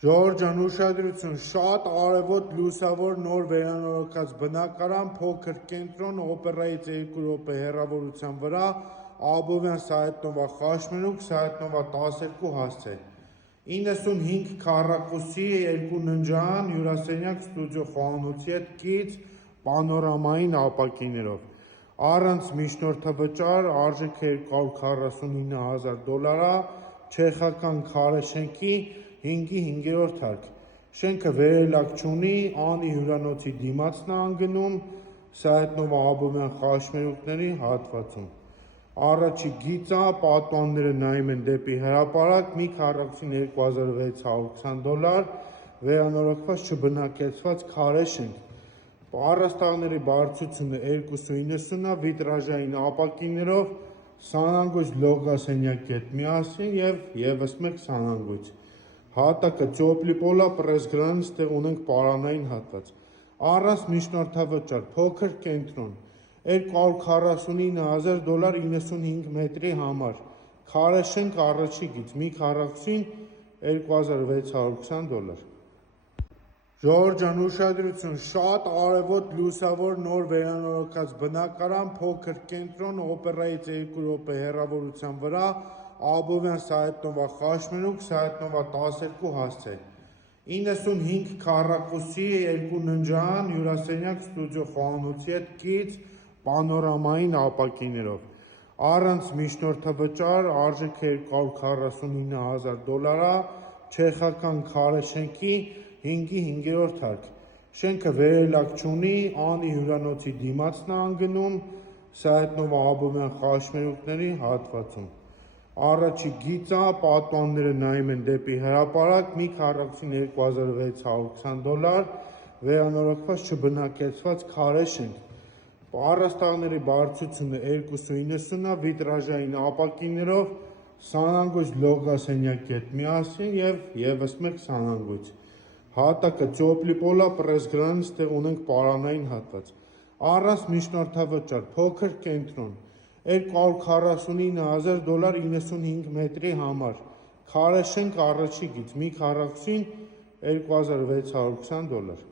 Ժողովուրդ ջան, ուշադրություն, շատ արևոտ լուսավոր նոր վերանորոգած բնակարան, փոքր կենտրոն, օպերայից 2 րոպե հեռավորության վրա, Աբովյան Սայեթնովա Խաշմերուկ, Սայեթնովա 12 հասցե։ 95 քառակուսի, 2 ննջարան, հյուրասենյակ, ստուդիո խոհանոցի հետ կից, պանորամային ապակիներով։ Առանց միջնորդավճար, արժեքը $249,000, չեխական քարե շենքի 5-ի 5-րդ հարկ։ Շենքը վերելակ չունի, անի հյուրանոցի դիմացն է անգնում, Սայեթնովա Աբովյան Խաշմերուկների հատվածում։ Առաջի գիծը, պատուհանները նայում են դեպի հրապարակ, մի քառակուսին $2,620, վերանորոգված չբնակեցված քարե շենք։ Առաստաղների բարձրությունը 2.90 է, վիտրաժային ապակիներով, սանանգույց լոգասենյակի հետ միասին եւ եւս մեկ սանանգույց։ Հատակը ծոպլիպոլա պրեսգրանից տեղ ունենք պարանային հատված։ Առանց միջնորդավճար, փոքր կենտրոն, $249,000 95 մետրի համար, քարե շենք առաջի գիծ, մի քառակուսին $2,620։ Ժողովուրդ ջան, ուշադրություն, շատ արևոտ լուսավոր նոր վերանորոգած բնակարան, փոքր կենտրոն, օպերայից 2 րոպե հեռավորության վրա, Աբովյան Սայեթնովա Խաշմերուկ, Սայեթնովա 12 հասցե։ 95 քառակուսի, 2 ննջարան, հյուրասենյակ, ստուդիո խոհանոցի հետ կից, պանորամային ապակիներով։ Առանց միջնորդավճար, արժեքը $249,000, չեխական քարե շենքի 5-ի 5-րդ հարկ։ Շենքը վերելակ չունի, անի հյուրանոցի դիմացն է անգնում, Սայեթնովա Աբովյան Խաշմերուկների հատվածում։ Առաջի գիծը, պատուհանները նայում են դեպի հրապարակ, մի քառակուսին $2,620, վերանորոգված չբնակեցված քարե շենք։ Առաստաղների բարձրությունը 2.90 է, վիտրաժային ապակիներով, սանանգույց լոգասենյակի հետ միասին եւ եւս մեկ սանանգույց։ Հատակը ծոպլիպոլա պրեսգրանից տեղ ունենք պարանային հատված։ Առանց միջնորդավճար, փոքր կենտրոն, $249,000 95 մետրի համար, քարե շենք առաջի գիծ, մի քառակուսին $2,620։